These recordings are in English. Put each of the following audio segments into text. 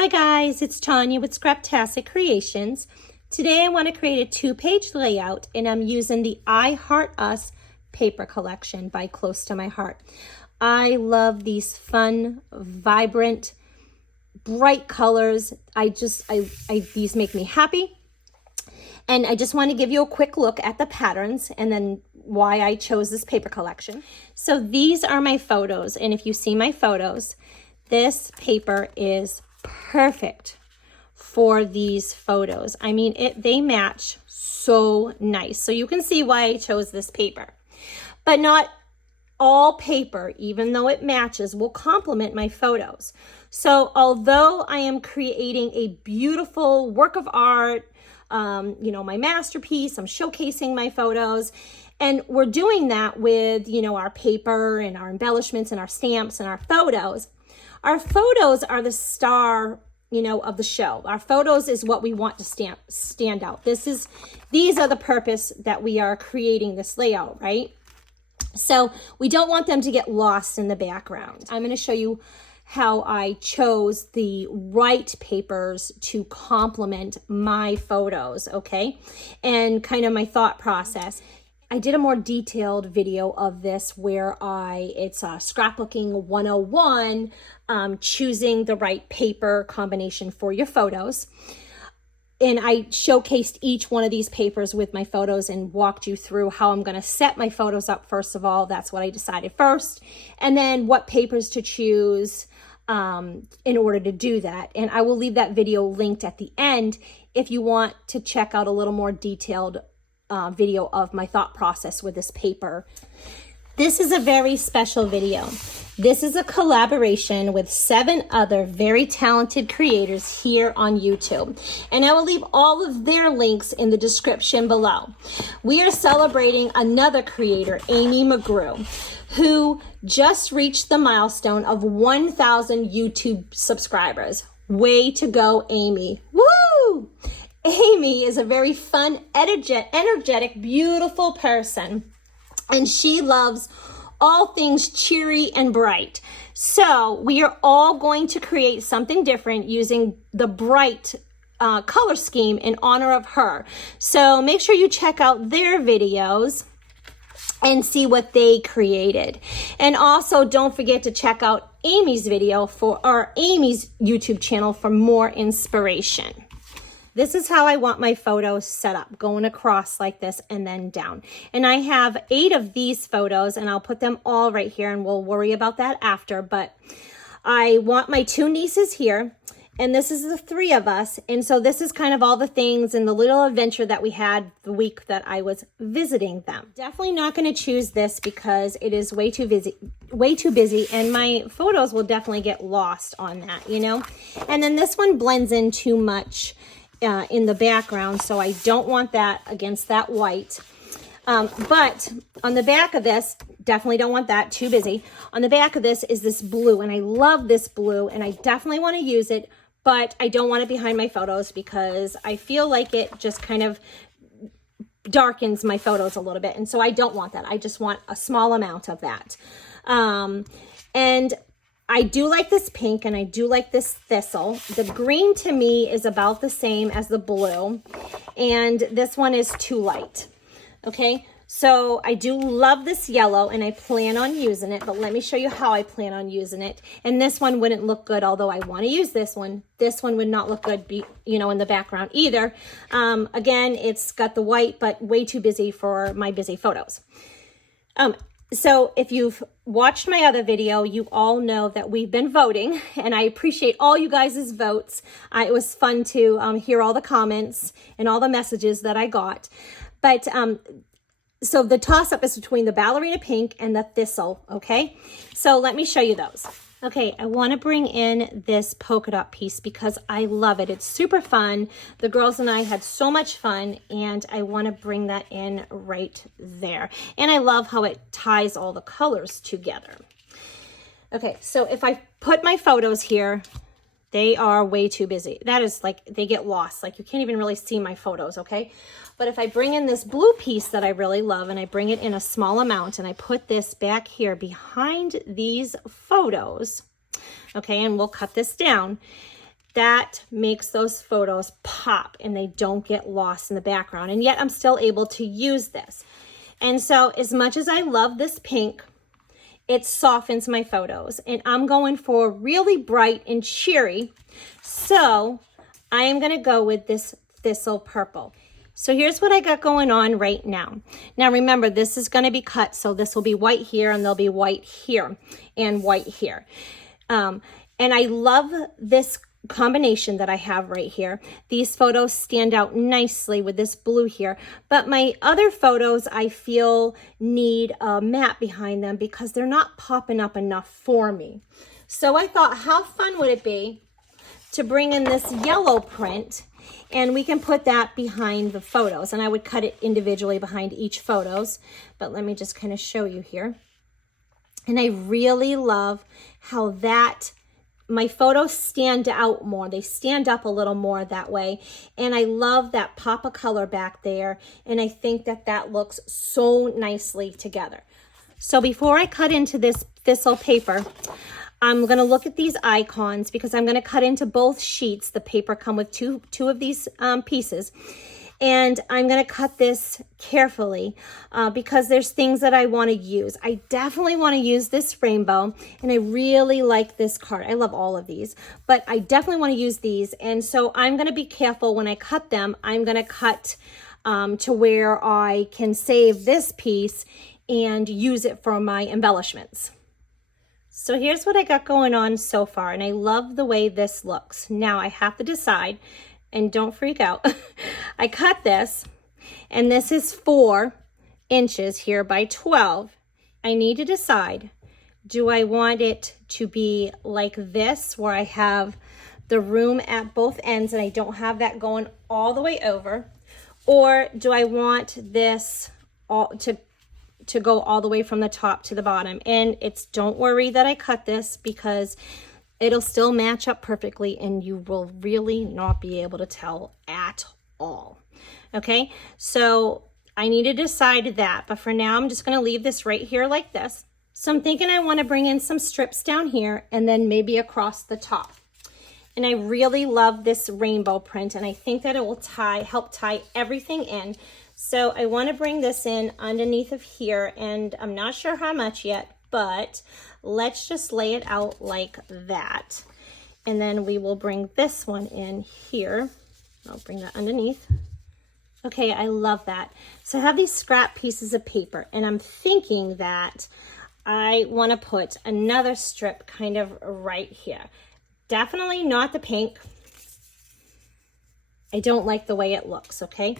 Hi guys, it's Tanya with Scraptastic Creations. Today I want to create a 2-page layout and I'm using the I Heart Us paper collection by Close to My Heart. I love these fun, vibrant, bright colors. These make me happy. And I just want to give you a quick look at the patterns and then why I chose this paper collection. So these are my photos, and if you see my photos, this paper is perfect for these photos. I mean, they match so nice. So you can see why I chose this paper. But not all paper, even though it matches, will complement my photos. So although I am creating a beautiful work of art, my masterpiece, I'm showcasing my photos, and we're doing that with, our paper and our embellishments and our stamps and our photos. Our photos are the star, of the show. Our photos is what we want to stand out. These are the purpose that we are creating this layout, right? So we don't want them to get lost in the background. I'm going to show you how I chose the right papers to complement my photos, okay? And kind of my thought process. I did a more detailed video of this where it's a Scrapbooking 101, choosing the right paper combination for your photos. And I showcased each one of these papers with my photos and walked you through how I'm going to set my photos up. First of all, that's what I decided first. And then what papers to choose in order to do that. And I will leave that video linked at the end if you want to check out a little more detailed video of my thought process with this paper. This is a very special video. This is a collaboration with 7 other very talented creators here on YouTube. And I will leave all of their links in the description below. We are celebrating another creator, Amy McGrew, who just reached the milestone of 1,000 YouTube subscribers. Way to go, Amy. Woo! Amy is a very fun, energetic, beautiful person, and she loves all things cheery and bright. So we are all going to create something different using the bright color scheme in honor of her. So make sure you check out their videos and see what they created. And also don't forget to check out Amy's Amy's YouTube channel for more inspiration. This is how I want my photos set up, going across like this and then down. And I have 8 of these photos, and I'll put them all right here, and we'll worry about that after. But I want my 2 nieces here, and this is the 3 of us. And so this is kind of all the things and the little adventure that we had the week that I was visiting them. Definitely not going to choose this because it is way too busy, and my photos will definitely get lost on that, And then this one blends in too much in the background, so I don't want that against that white. But on the back of this, definitely don't want that, too busy. On the back of this is this blue, and I love this blue, and I definitely want to use it, but I don't want it behind my photos because I feel like it just kind of darkens my photos a little bit, and so I don't want that. I just want a small amount of that. And I do like this pink, and I do like this thistle. The green to me is about the same as the blue, and this one is too light. Okay, so I do love this yellow, and I plan on using it, but let me show you how I plan on using it. And this one wouldn't look good, although I want to use this one. This one would not look good, in the background either. Again, it's got the white, but way too busy for my busy photos. So if you've watched my other video, you all know that we've been voting, and I appreciate all you guys' votes. It was fun to hear all the comments and all the messages that I got. But so the toss-up is between the ballerina pink and the thistle, okay? So let me show you those. Okay, I want to bring in this polka dot piece because I love it. It's super fun. The girls and I had so much fun, and I want to bring that in right there. And I love how it ties all the colors together. Okay, so if I put my photos here, they are way too busy. That is like, they get lost. Like you can't even really see my photos, okay? But if I bring in this blue piece that I really love, and I bring it in a small amount, and I put this back here behind these photos, okay, and we'll cut this down. that makes those photos pop and they don't get lost in the background. And yet I'm still able to use this. And so as much as I love this pink, it softens my photos. And I'm going for really bright and cheery. So I am going to go with this thistle purple. So here's what I got going on right now. Now remember, this is going to be cut. So this will be white here and there'll be white here and white here. And I love this combination that I have right here. These photos stand out nicely with this blue here, but my other photos I feel need a matte behind them because they're not popping up enough for me. So I thought, how fun would it be to bring in this yellow print and we can put that behind the photos, and I would cut it individually behind each photos, but let me just kind of show you here. And I really love how that my photos stand out more. They stand up a little more that way. And I love that pop of color back there. And I think that that looks so nicely together. So before I cut into this thistle paper, I'm going to look at these icons because I'm going to cut into both sheets. The paper come with two of these pieces. And I'm going to cut this carefully because there's things that I want to use. I definitely want to use this rainbow, and I really like this card. I love all of these, but I definitely want to use these. And so I'm going to be careful when I cut them. I'm going to cut to where I can save this piece and use it for my embellishments. So here's what I got going on so far, and I love the way this looks. Now I have to decide. And don't freak out. I cut this, and this is 4 inches here by 12. I need to decide, do I want it to be like this, where I have the room at both ends and I don't have that going all the way over? Or do I want this all to go all the way from the top to the bottom? And don't worry that I cut this because it'll still match up perfectly and you will really not be able to tell at all. Okay, so I need to decide that, but for now I'm just going to leave this right here like this. So I'm thinking I want to bring in some strips down here and then maybe across the top. And I really love this rainbow print, and I think that it will help tie everything in. So I want to bring this in underneath of here, and I'm not sure how much yet, but let's just lay it out like that. And then we will bring this one in here. I'll bring that underneath. Okay, I love that. So I have these scrap pieces of paper, and I'm thinking that I want to put another strip kind of right here. Definitely not the pink. I don't like the way it looks, okay?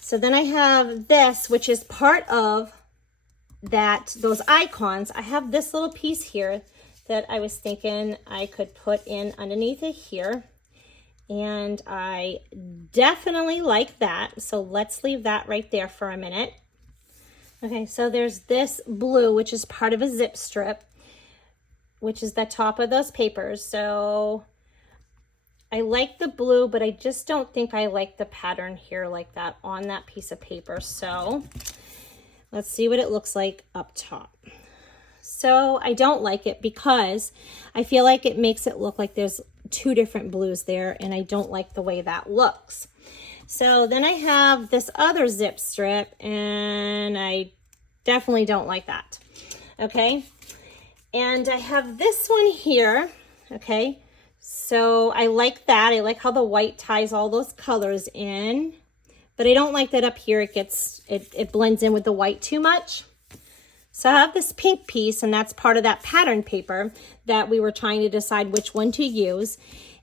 So then I have this, which is part of those icons. I have this little piece here that I was thinking I could put in underneath it here. And I definitely like that. So let's leave that right there for a minute. Okay, so there's this blue, which is part of a zip strip, which is the top of those papers. So I like the blue, but I just don't think I like the pattern here like that on that piece of paper. So let's see what it looks like up top. So I don't like it because I feel like it makes it look like there's 2 different blues there, and I don't like the way that looks. So then I have this other zip strip, and I definitely don't like that. Okay. And I have this one here. Okay. So I like that. I like how the white ties all those colors in, but I don't like that up here. It blends in with the white too much. So I have this pink piece, and that's part of that pattern paper that we were trying to decide which one to use.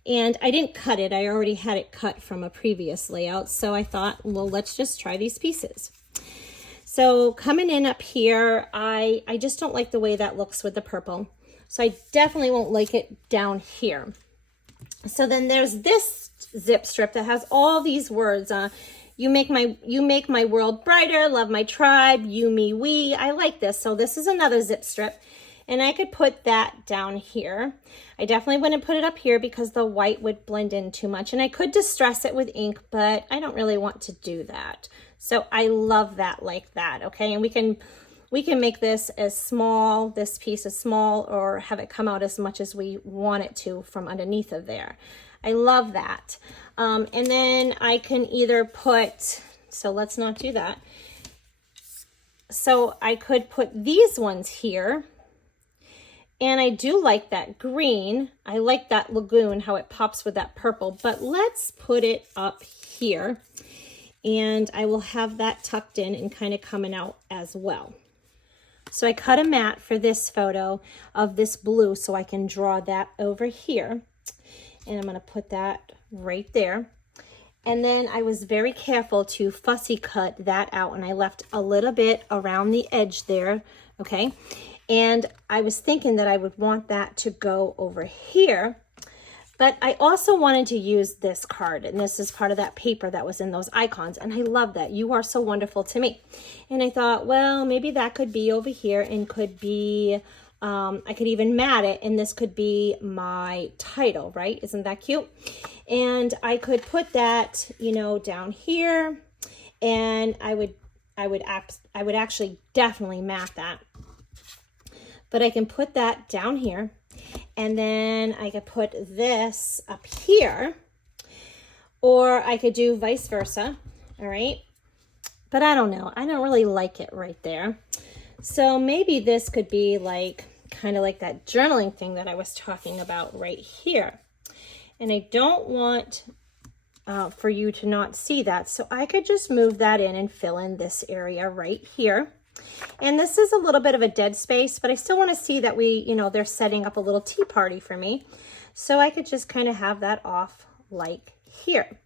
And I didn't cut it. I already had it cut from a previous layout. So I thought, well, let's just try these pieces. So coming in up here, I just don't like the way that looks with the purple. So I definitely won't like it down here. So then there's this zip strip that has all these words. You make my world brighter, love my tribe, you, me, we. I like this. So this is another zip strip, and I could put that down here. I definitely wouldn't put it up here because the white would blend in too much, and I could distress it with ink, but I don't really want to do that. So I love that like that. Okay, and we can we can make this as small, this piece as small, or have it come out as much as we want it to from underneath of there. I love that. And then I can either put, so let's not do that. So I could put these ones here. And I do like that green. I like that lagoon, how it pops with that purple, but let's put it up here. And I will have that tucked in and kind of coming out as well. So I cut a mat for this photo of this blue so I can draw that over here. And I'm gonna put that right there. And then I was very careful to fussy cut that out, and I left a little bit around the edge there, okay? And I was thinking that I would want that to go over here, but I also wanted to use this card, and this is part of that paper that was in those icons, and I love that. You are so wonderful to me. And I thought, well, maybe that could be over here and could be, I could even mat it, and this could be my title, right? Isn't that cute? And I could put that, you know, down here, and I would actually definitely mat that. But I can put that down here, and then I could put this up here, or I could do vice versa, all right? But I don't know. I don't really like it right there. So maybe this could be like, kind of like that journaling thing that I was talking about right here. And I don't want for you to not see that. So I could just move that in and fill in this area right here. And this is a little bit of a dead space, but I still want to see that we, you know, they're setting up a little tea party for me. So I could just kind of have that off like here.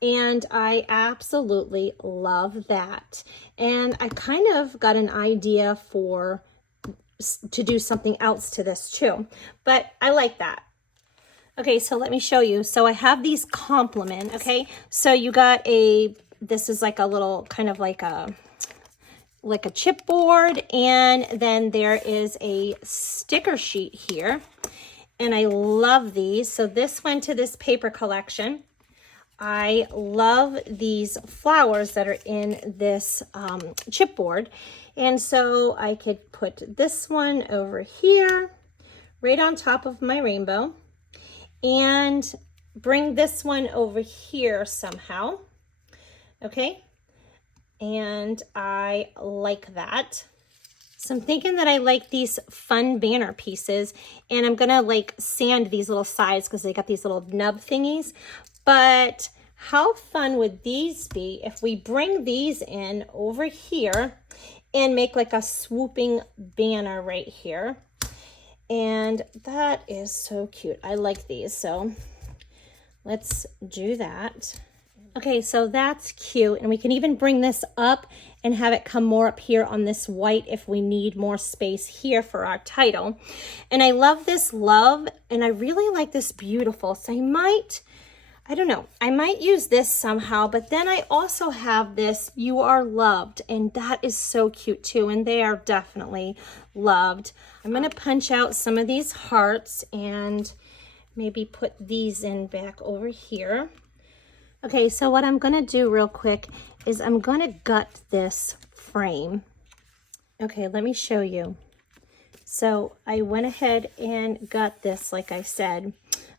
And I absolutely love that. And I kind of got an idea to do something else to this too, but I like that. Okay, so let me show you. So I have these compliments, okay? So you got this is like a little, kind of like a chipboard, and then there is a sticker sheet here, and I love these. So this went to this paper collection. I love these flowers that are in this chipboard, and so I could put this one over here, right on top of my rainbow, and bring this one over here somehow, okay? And I like that. So I'm thinking that I like these fun banner pieces, and I'm gonna like sand these little sides because they got these little nub thingies. But how fun would these be if we bring these in over here and make like a swooping banner right here? And that is so cute. I like these, so let's do that. Okay, so that's cute, and we can even bring this up and have it come more up here on this white if we need more space here for our title. And I love this love, and I really like this beautiful, so I don't know, I might use this somehow, but then I also have this you are loved, and that is so cute too, and they are definitely loved. I'm gonna punch out some of these hearts and maybe put these in back over here. Okay, so what I'm gonna do real quick is I'm gonna gut this frame. Okay, let me show you. So I went ahead and gut this, like I said.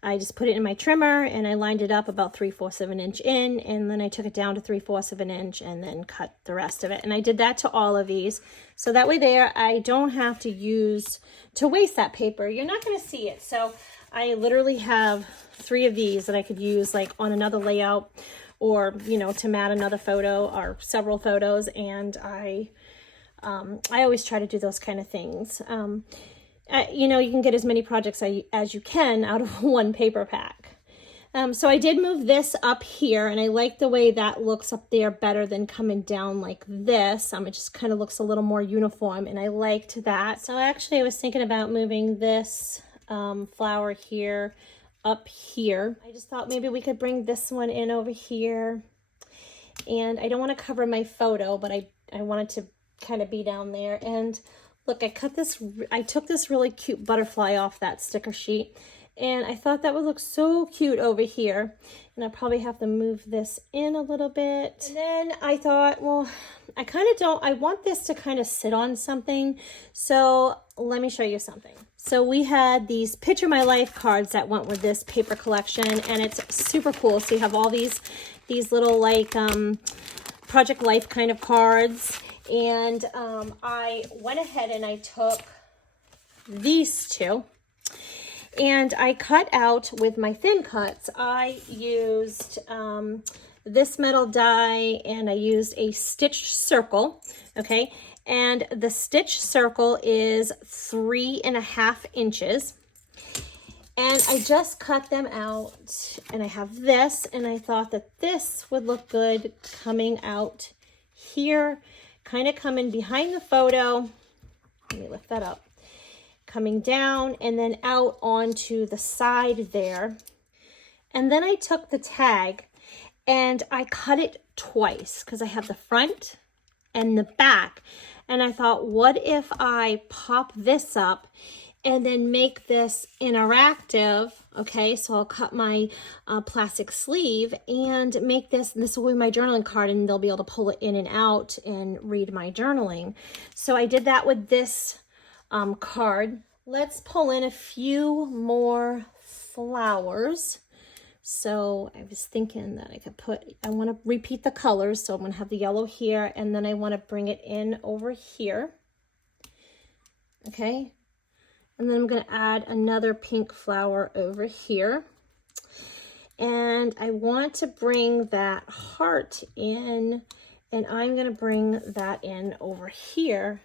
I just put it in my trimmer and I lined it up about 3/4 of an inch in, and then I took it down to 3/4 of an inch and then cut the rest of it. And I did that to all of these. So that way there, I don't have to waste that paper. You're not gonna see it. So I literally have 3 of these that I could use like on another layout, or, you know, to mat another photo or several photos. And I always try to do those kind of things. You know, you can get as many projects as you can out of one paper pack. So I did move this up here, and I like the way that looks up there better than coming down like this. It just kind of looks a little more uniform, and I liked that. So actually I was thinking about moving this flower here up here. I just thought maybe we could bring this one in over here, and I don't want to cover my photo, but I wanted to kind of be down there. And look, I took this really cute butterfly off that sticker sheet, and I thought that would look so cute over here. And I'll probably have to move this in a little bit. And then I thought, well, I kind of don't, I want this to kind of sit on something. So let me show you something. So we had these Picture My Life cards that went with this paper collection, and it's super cool. So you have all these little like Project Life kind of cards. And I went ahead and I took these two and I cut out with my thin cuts. I used this metal die and I used a stitched circle, okay? And the stitched circle is 3.5 inches. And I just cut them out and I have this, and I thought that this would look good coming out here, kind of coming behind the photo. Let me lift that up. Coming down and then out onto the side there. And then I took the tag and I cut it twice because I have the front and the back. And I thought, what if I pop this up and then make this interactive? Okay, so I'll cut my plastic sleeve and make this will be my journaling card, and they'll be able to pull it in and out and read my journaling. So I did that with this card. Let's pull in a few more flowers. So I was thinking that I could I want to repeat the colors. So I'm going to have the yellow here, and then I want to bring it in over here. Okay. And then I'm going to add another pink flower over here. And I want to bring that heart in, and I'm going to bring that in over here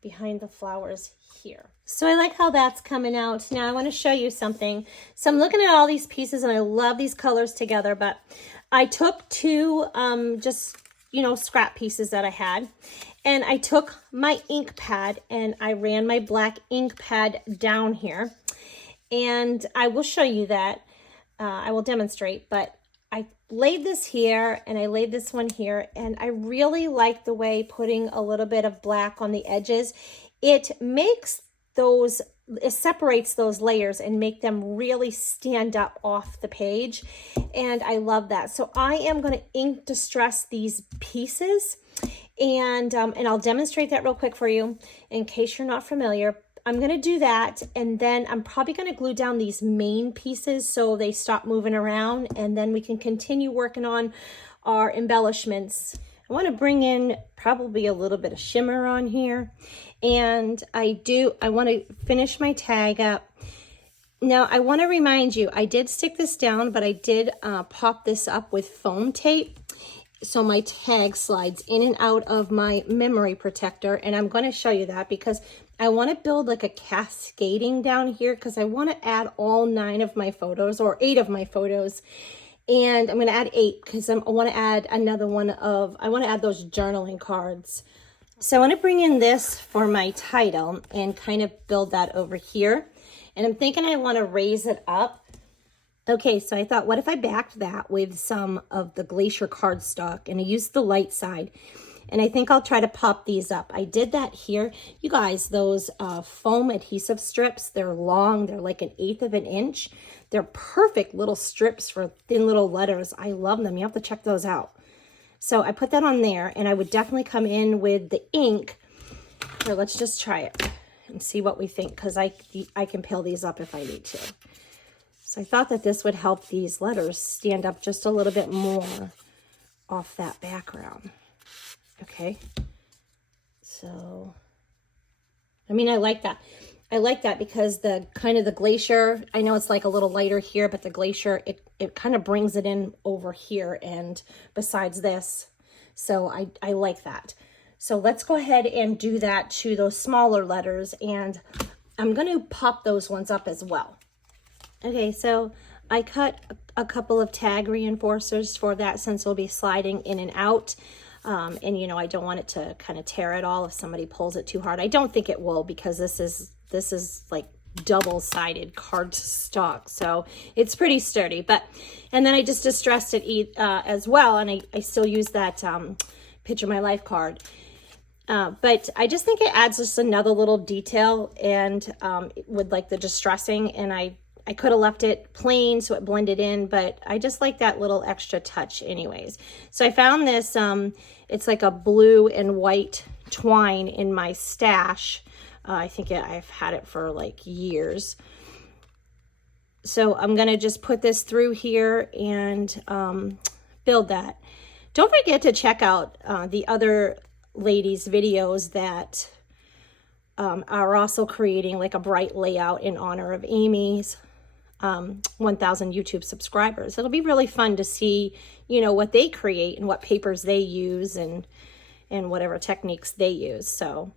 behind the flowers here. So I like how that's coming out. Now I want to show you something. So I'm looking at all these pieces and I love these colors together, but I took two just, you know, scrap pieces that I had, and I took my ink pad and I ran my black ink pad down here, and I will show you that. I will demonstrate, but I laid this here and I laid this one here, and I really like the way putting a little bit of black on the edges. It makes those, it separates those layers and make them really stand up off the page, and I love that. So I am going to ink distress these pieces, and I'll demonstrate that real quick for you in case you're not familiar. I'm going to do that, and then I'm probably going to glue down these main pieces so they stop moving around, and then we can continue working on our embellishments. I want to bring in probably a little bit of shimmer on here, and I want to finish my tag up. Now I want to remind you, I did stick this down, but I did pop this up with foam tape, so my tag slides in and out of my memory protector, and I'm going to show you that because I want to build like a cascading down here, because I want to add all 9 of my photos, or 8 of my photos. And I'm going to add 8 because I want to add another one I want to add those journaling cards. So I want to bring in this for my title and kind of build that over here. And I'm thinking I want to raise it up. Okay, so I thought, what if I backed that with some of the Glacier cardstock, and I used the light side. And I think I'll try to pop these up. I did that here. You guys, those foam adhesive strips, they're long. They're like 1/8 of an inch. They're perfect little strips for thin little letters. I love them. You have to check those out. So I put that on there, and I would definitely come in with the ink. Here, let's just try it and see what we think, because I can peel these up if I need to. So I thought that this would help these letters stand up just a little bit more off that background. Okay, so, I mean, I like that. I like that because the kind of the Glacier, I know it's like a little lighter here, but the Glacier, it kind of brings it in over here and besides this. So I like that. So let's go ahead and do that to those smaller letters, and I'm going to pop those ones up as well. Okay, so I cut a couple of tag reinforcers for that, since it'll be sliding in and out. And you know, I don't want it to kind of tear it all if somebody pulls it too hard. I don't think it will, because this is like double-sided cardstock, so it's pretty sturdy. And then I just distressed it as well, and I still use that Picture My Life card. But I just think it adds just another little detail, and with like the distressing, and I I could have left it plain so it blended in, but I just like that little extra touch anyways. So I found this, it's like a blue and white twine in my stash. I think I've had it for like years. So I'm gonna just put this through here and build that. Don't forget to check out the other ladies' videos that are also creating like a bright layout in honor of Amy's 1,000 YouTube subscribers. It'll be really fun to see, you know, what they create and what papers they use and whatever techniques they use. So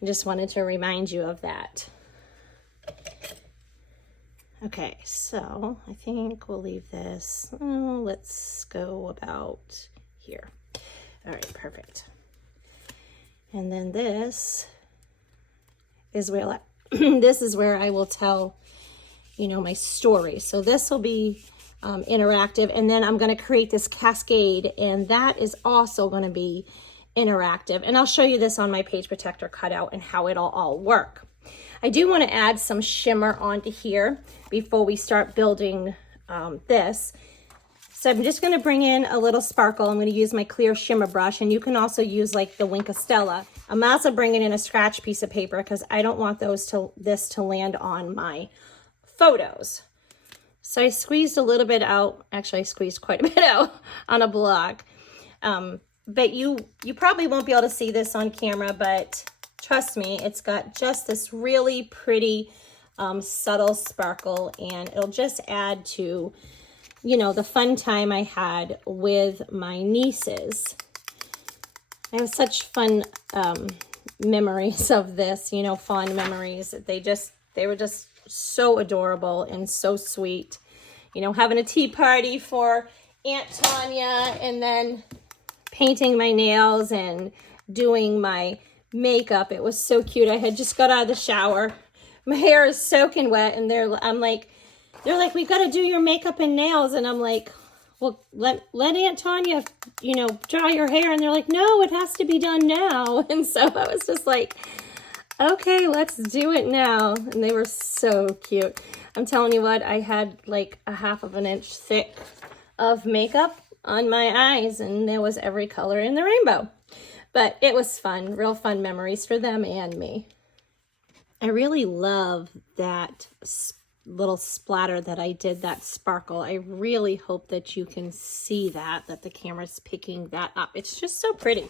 I just wanted to remind you of that. Okay, so I think we'll leave this. Oh, let's go about here. All right, perfect. And then this is where this is where I will tell, you know, my story. So this will be interactive, and then I'm going to create this cascade, and that is also going to be interactive. And I'll show you this on my page protector cutout and how it'll all work. I do want to add some shimmer onto here before we start building this. So I'm just going to bring in a little sparkle. I'm going to use my clear shimmer brush, and you can also use like the Wink of Stella. I'm also bringing in a scratch piece of paper because I don't want this to land on my photos. So I squeezed a little bit out. Actually, I squeezed quite a bit out on a block. But you probably won't be able to see this on camera, but trust me, it's got just this really pretty subtle sparkle, and it'll just add to, you know, the fun time I had with my nieces. I have such fun memories of this, you know, fond memories. They were just so adorable and so sweet. You know, having a tea party for Aunt Tanya, and then painting my nails and doing my makeup. It was so cute. I had just got out of the shower. My hair is soaking wet, and they're like, we've got to do your makeup and nails. And I'm like, well, let Aunt Tanya, you know, dry your hair. And they're like, no, it has to be done now. And so I was just like, okay, let's do it now. And they were so cute. I'm telling you what, I had like a 1/2 inch thick of makeup on my eyes, and there was every color in the rainbow. But it was fun, real fun memories for them and me. I really love that little splatter that I did, that sparkle. I really hope that you can see that the camera's picking that up. It's just so pretty.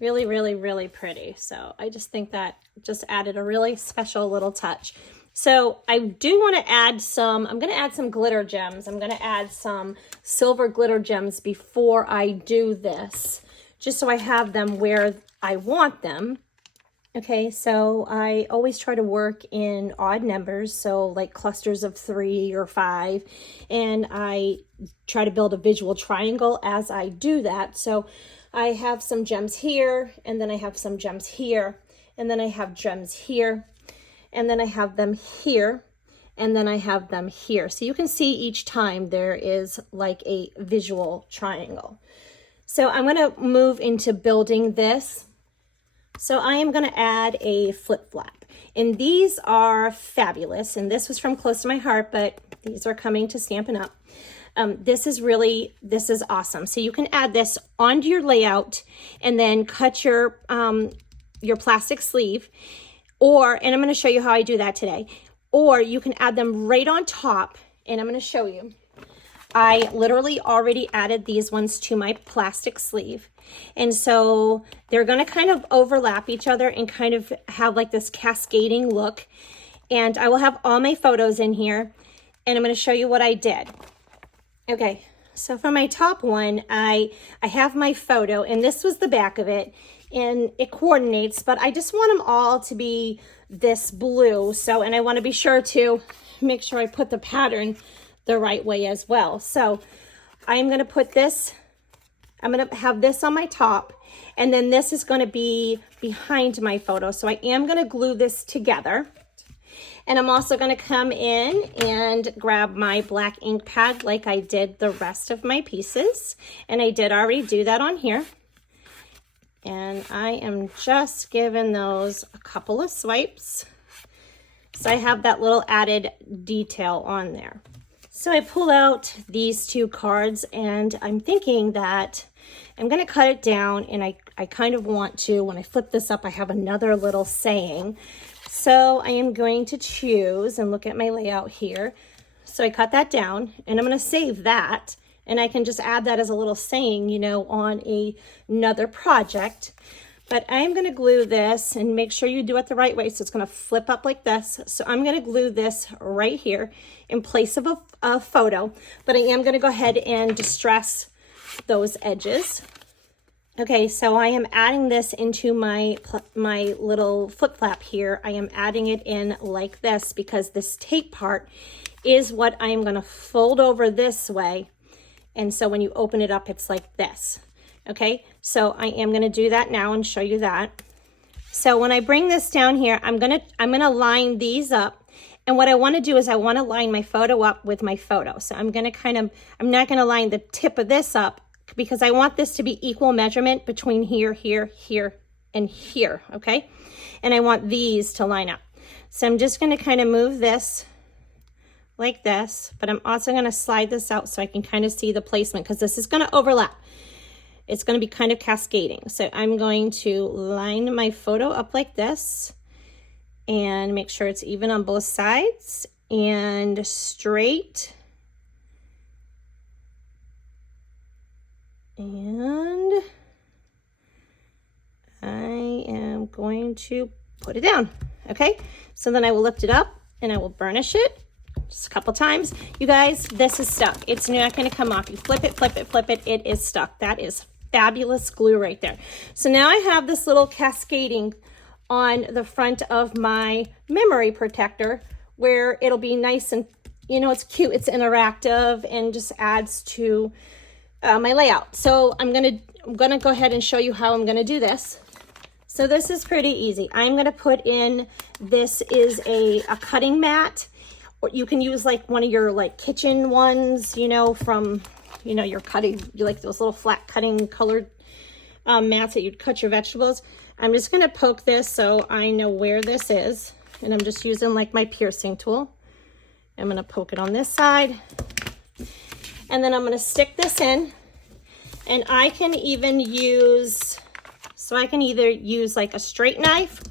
Really, really, really pretty. So I just think that just added a really special little touch. So I do want to add I'm going to add some glitter gems. I'm going to add some silver glitter gems before I do this, just so I have them where I want them. Okay, so I always try to work in odd numbers, so like clusters of 3 or 5, and I try to build a visual triangle as I do that. So I have some gems here, and then I have some gems here, and then I have gems here, and then I have them here, and then I have them here. So you can see each time there is like a visual triangle. So I'm going to move into building this. So I am going to add a flip flap, and these are fabulous. And this was from Close to My Heart, but these are coming to Stampin' Up. This is awesome. So you can add this onto your layout and then cut your plastic sleeve, and I'm going to show you how I do that today. Or you can add them right on top, and I'm going to show you. I literally already added these ones to my plastic sleeve. And so they're going to kind of overlap each other and kind of have like this cascading look. And I will have all my photos in here, and I'm going to show you what I did. Okay, so for my top one, I have my photo, and this was the back of it, and it coordinates, but I just want them all to be this blue. So, and I want to be sure to make sure I put the pattern the right way as well. So I'm going to put this, I'm going to have this on my top, and then this is going to be behind my photo. So I am going to glue this together. And I'm also going to come in and grab my black ink pad like I did the rest of my pieces. And I did already do that on here. And I am just giving those a couple of swipes So I have that little added detail on there. So I pull out these two cards and I'm thinking that I'm going to cut it down, and I kind of want to, when I flip this up, I have another little saying. So I am going to choose and look at my layout here. So I cut that down and I'm going to save that, and I can just add that as a little saying, you know, on another project. But I'm going to glue this, and make sure you do it the right way. So it's going to flip up like this. So I'm going to glue this right here in place of a photo, but I am going to go ahead and distress those edges. Okay, so I am adding this into my little flip flap here. I am adding it in like this because this tape part is what I am going to fold over this way. And so when you open it up, it's like this. Okay, so I am going to do that now and show you that. So when I bring this down here, I'm going to line these up. And what I want to do is I want to line my photo up with my photo. So I'm going to I'm not going to line the tip of this up because I want this to be equal measurement between here, here, here, and here, okay? And I want these to line up. So I'm just going to kind of move this like this, but I'm also going to slide this out so I can kind of see the placement, because this is going to overlap. It's going to be kind of cascading. So I'm going to line my photo up like this and make sure it's even on both sides and straight. And I am going to put it down. Okay, so then I will lift it up and I will burnish it just a couple times. You guys, this is stuck. It's not going to come off. You flip it, flip it, flip it. It is stuck. That is fabulous glue right there. So now I have this little cascading on the front of my memory protector where it'll be nice and, you know, it's cute. It's interactive and just adds to my layout. So I'm gonna go ahead and show you how I'm gonna do this. So this is pretty easy. I'm gonna put in, this is a cutting mat, or you can use like one of your like kitchen ones, you know, from, you know, your cutting, you like those little flat cutting colored mats that you'd cut your vegetables. I'm just gonna poke this so I know where this is, and I'm just using like my piercing tool. I'm gonna poke it on this side, and then I'm gonna stick this in, and I can even use, so I can either use like a straight knife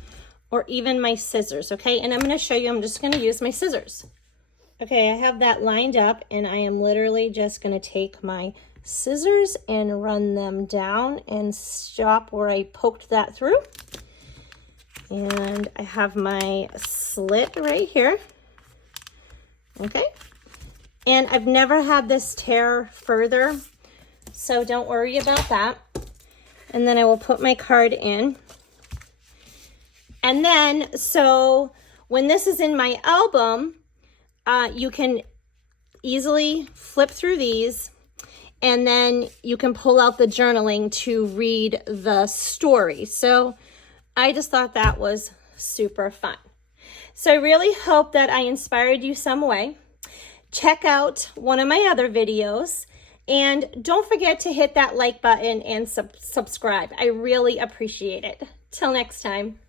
or even my scissors, okay? And I'm gonna show you, I'm just gonna use my scissors. Okay, I have that lined up, and I am literally just gonna take my scissors and run them down and stop where I poked that through. And I have my slit right here, okay? And I've never had this tear further, so don't worry about that. And then I will put my card in. And then, so when this is in my album, you can easily flip through these, and then you can pull out the journaling to read the story. So I just thought that was super fun. So I really hope that I inspired you some way. Check out one of my other videos, and don't forget to hit that like button and subscribe. I really appreciate it. Till next time.